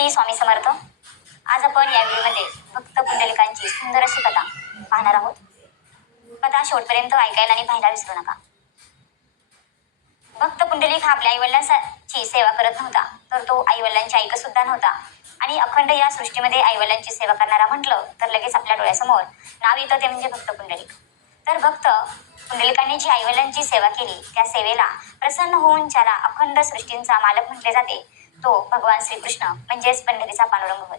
श्री स्वामी समर्थ आज आपण या व्हिडिओमध्ये भक्त पुंडलिकांची सुंदर अशी कथा पाहणार आहोत. कथा शेवटपर्यंत ऐकायला आणि पाहायला विसरू नका. भक्त पुंडलिक हा आपल्या आईवडिलांची सेवा करत नव्हता तर तो आईवडिलांची ऐकत सुद्धा नव्हता. आणि अखंड या सृष्टीमध्ये आईवडिलांची सेवा करणारा म्हटलं तर लगेच आपल्या डोळ्यासमोर नाव येतं ते म्हणजे भक्त पुंडलिक. तर भक्त पुंडलिकांनी जी आईवडिलांची सेवा केली त्या सेवेला प्रसन्न होऊन ज्याला अखंड सृष्टींचा मालक म्हटले जाते तो भगवान श्रीकृष्ण म्हणजेच पंढरीचा पांडुरंग होय.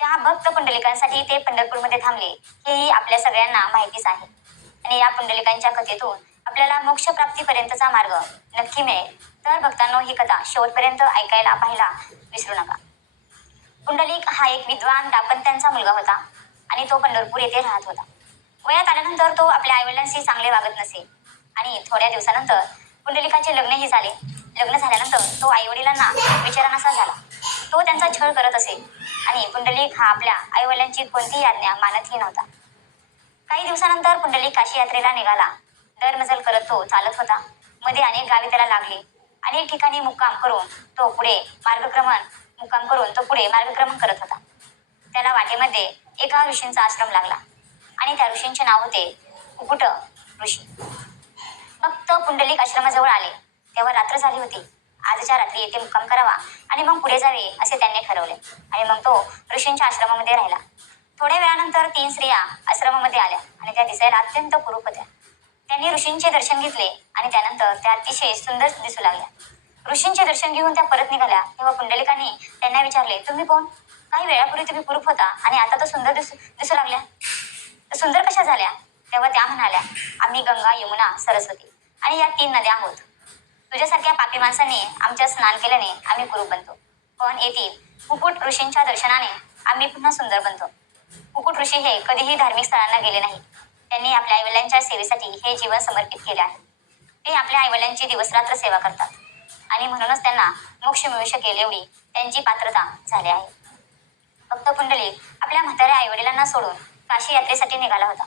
त्या भक्त पुंडलिकांसाठी ते पंढरपूरमध्ये थांबले. हेही आपल्या सगळ्यांना माहितीच आहे. आणि या पुंडलिकांच्या कथेतून आपल्याला मोक्षप्राप्तीपर्यंतचा मार्ग नक्की मिळेल. तर भक्तांनो ही कथा शेवटपर्यंत ऐकायला पाहायला विसरू नका. पुंडलिक हा एक विद्वान दाम्पत्यांचा मुलगा होता आणि तो पंढरपूर येथे राहत होता. वयात आल्यानंतर तो आपल्या आईवडिलांशी चांगले वागत नसे. आणि थोड्या दिवसानंतर पुंडलिकाचे लग्नही झाले. लग्न झाल्यानंतर तो आईवडिलांना विचारानासा झाला. तो त्यांचा छळ करत असे. आणि पुंडलिक हा आपल्या आईवडिलांची कोणतीही आज्ञा मानतही नव्हता. काही दिवसानंतर पुंडलिक काशी यात्रेला निघाला. दरमजल करत तो चालत होता. मध्ये अनेक गावे त्याला लागली. अनेक ठिकाणी मुक्काम करून तो पुढे मार्गक्रमण मुक्काम करून तो पुढे मार्गक्रमण करत होता. त्याला वाटेमध्ये एका ऋषींचा आश्रम लागला. आणि त्या ऋषींचे नाव होते कुकुट ऋषी. फक्त पुंडलिक आश्रमाजवळ आले. तेव्हा रात्र झाली होती. आजच्या रात्री येथे मुक्काम करावा आणि मग पुढे जावे असे त्यांनी ठरवले. आणि मग तो ऋषींच्या आश्रमामध्ये राहिला. थोड्या वेळानंतर तीन स्त्रिया आश्रमामध्ये आल्या आणि त्या दिसायला अत्यंत कुरूप होत्या. त्यांनी ऋषींचे दर्शन घेतले आणि त्यानंतर त्या अतिशय सुंदर दिसू लागल्या. ऋषींचे दर्शन घेऊन त्या परत निघाल्या. तेव्हा पुंडलिकांनी त्यांना विचारले तुम्ही कोण? काही वेळापूर्वी तुम्ही कुरूप होता आणि आता तर सुंदर दिसू दिसू लागल्या. सुंदर कशा झाल्या? तेव्हा त्या म्हणाल्या आम्ही गंगा यमुना सरस्वती आणि या तीन नद्या आहोत. तुझ्यासारख्या पापी माणसाने आमच्या स्नान केल्याने आम्ही कुरूप बनतो. पण येथील कुकुट ऋषींच्या दर्शनाने आम्ही पुन्हा सुंदर बनतो. कुकुट ऋषी हे कधीही धार्मिक स्थळांना गेले नाही त्यांनी आपल्या आईवडिलांच्या सेवेसाठी हे जीवन समर्पित केले आहे. ते आपल्या आईवडिलांची दिवसरात्र सेवा करतात. आणि म्हणूनच त्यांना मोक्ष मिळू शकेल एवढी त्यांची पात्रता झाली आहे. भक्त पुंडलिक आपल्या म्हाताऱ्या आईवडिलांना सोडून काशी यात्रेसाठी निघाला होता.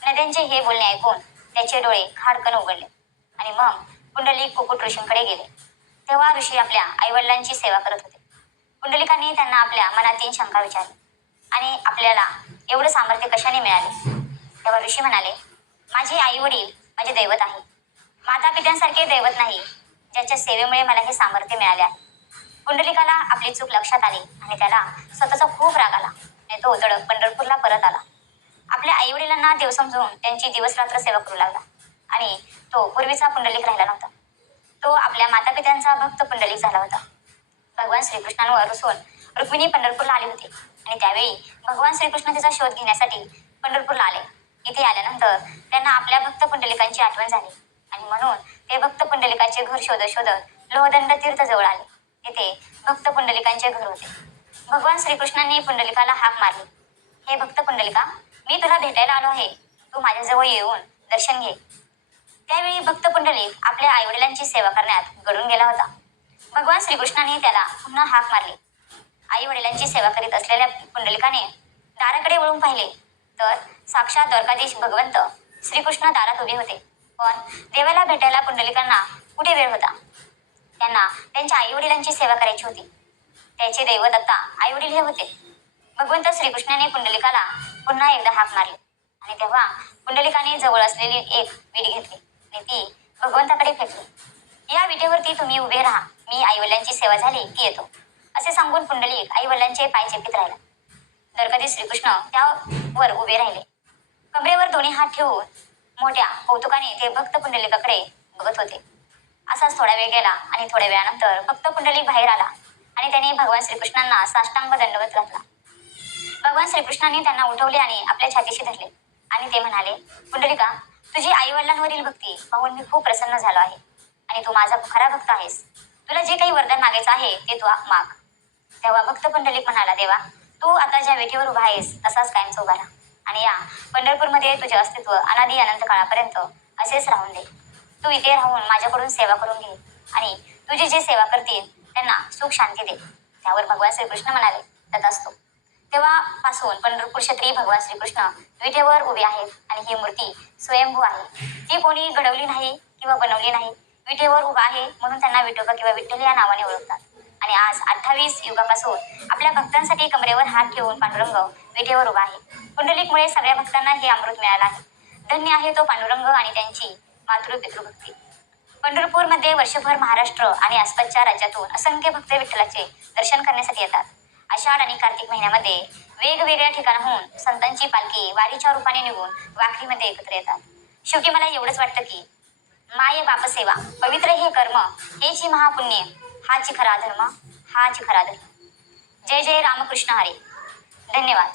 नद्यांचे हे बोलणे ऐकून त्याचे डोळे खाडकन उघडले. आणि मग पुंडलिक कुकुट ऋषींकडे गेले. तेव्हा ऋषी आपल्या आईवडिलांची सेवा करत होते. पुंडलिकांनी त्यांना आपल्या मनातील शंका विचारली आणि आपल्याला एवढं सामर्थ्य कशाने मिळाले? तेव्हा ऋषी म्हणाले माझे आई वडील माझे दैवत आहे. माता पित्यांसारखे दैवत नाही ज्याच्या सेवेमुळे मला हे सामर्थ्य मिळाले आहे. पुंडलिकाला आपली चूक लक्षात आली आणि त्याला स्वतःचा खूप राग आला आणि तो उतडक पंढरपूरला परत आला. आपल्या आईवडिलांना देव समजून त्यांची दिवसरात्र सेवा करू लागला. आणि तो पूर्वीचा पुंडलिक राहिला नव्हता. तो आपल्या मातापित्यांचा भक्त पुंडलिक झाला होता. भगवान श्रीकृष्णांवर रुसून रुक्मिणी पंढरपूरला आली होती. आणि त्यावेळी भगवान श्रीकृष्ण तिचा शोध घेण्यासाठी पंढरपूरला आले. इथे आल्यानंतर त्यांना आपल्या भक्त पुंडलिकांची आठवण झाली. आणि म्हणून ते भक्त पुंडलिकाचे घर शोधत शोधत लोहदंड तीर्थजवळ आले. तिथे भक्त पुंडलिकांचे घर होते. भगवान श्रीकृष्णांनी पुंडलिकाला हाक मारली. हे भक्त पुंडलिका मी तुला भेटायला आलो आहे. तू माझ्याजवळ येऊन दर्शन घे. त्यावेळी भक्त पुंडलिक आपल्या आईवडिलांची सेवा करण्यात घडून गेला होता. भगवान श्रीकृष्णाने त्याला पुन्हा हाक मारली. आई वडिलांची सेवा करीत असलेल्या पुंडलिकाने दाराकडे वळून पाहिले. तर साक्षात द्वारकाधीश भगवंत श्रीकृष्ण दारात उभे होते. पण देवाला भेटायला पुंडलिकांना कुठे वेळ होता? त्यांना त्यांच्या आई वडिलांची सेवा करायची होती. त्याचे दैवदत्ता आई वडील हे होते. भगवंत श्रीकृष्णाने पुंडलिकाला पुन्हा एकदा हाक मारली आणि तेव्हा पुंडलिकाने जवळ असलेली एक विडी घेतली. भीती भगवंताकडे फेकली या विटेवरती तुम्ही उभे राहा. मी आईवडिलांची सेवा झाली की येतो. असे सांगून पुंडलिक आईवडिलांचे पाय चेपित राहिला. द्वारकाधी श्रीकृष्ण त्यावर उभे राहिले. कमरेवर दोन्ही हात ठेवून मोठ्या कौतुकाने ते भक्त पुंडलिकाकडे बघत होते. असाच थोडा वेळ गेला आणि थोड्या वेळानंतर भक्त पुंडलिक बाहेर आला आणि त्याने भगवान श्रीकृष्णांना साष्टांग दंडवत घातला. भगवान श्रीकृष्णांनी त्यांना उठवले आणि आपल्या छातीशी धरले. आणि ते म्हणाले पुंडलिका तुझी आई वडिलांवरील भक्ती पाहून मी खूप प्रसन्न झालो आहे. आणि तू माझा खरा भक्त आहेस. तुला जे काही वरदान मागायचं आहे ते तू माग. तेव्हा भक्त पुंडलिक म्हणाला देवा तू आता ज्या वेठीवर उभा आहेस तसाच कायमचा उभा राहा. आणि या पंढरपूरमध्ये तुझे अस्तित्व अनादी अनंत काळापर्यंत असेच राहून दे. तू इथे राहून माझ्याकडून सेवा करून घे. आणि तुझी जे सेवा करतील त्यांना सुख शांती दे. त्यावर भगवान श्रीकृष्ण म्हणाले तथास्तु तेव्हापासून पंढरपूर क्षेत्री भगवान श्रीकृष्ण विठेवर उभे आहेत आणि ही मूर्ती स्वयंभू आहे. ती कोणी घडवली नाही किंवा बनवली नाही विठेवर उभा आहे म्हणून त्यांना विठोबा किंवा विठ्ठल या नावाने ओळखतात. आणि आज अठ्ठावीस युगापासून आपल्या भक्तांसाठी कमरेवर हात ठेवून पांडुरंग विठेवर उभा आहे. पुंडलिकमुळे सगळ्या भक्तांना हे अमृत मिळालं आहे. धन्य आहे तो पांडुरंग आणि त्यांची मातृ पितृभक्ती. पंढरपूरमध्ये वर्षभर महाराष्ट्र आणि आसपासच्या राज्यातून असंख्य भक्त विठ्ठलाचे दर्शन करण्यासाठी येतात. आषाढ आणि कार्तिक महिन्यामध्ये वेगवेगळ्या ठिकाणाहून संतांची पालखी वारीच्या रूपाने निघून वाखरीमध्ये एकत्र येतात. शेवटी मला एवढंच वाटतं की माय बापसेवा पवित्र हे कर्म हेची महापुण्य हाची खरा धर्म हाची खरा धर्म. जय जय रामकृष्ण हरे. धन्यवाद.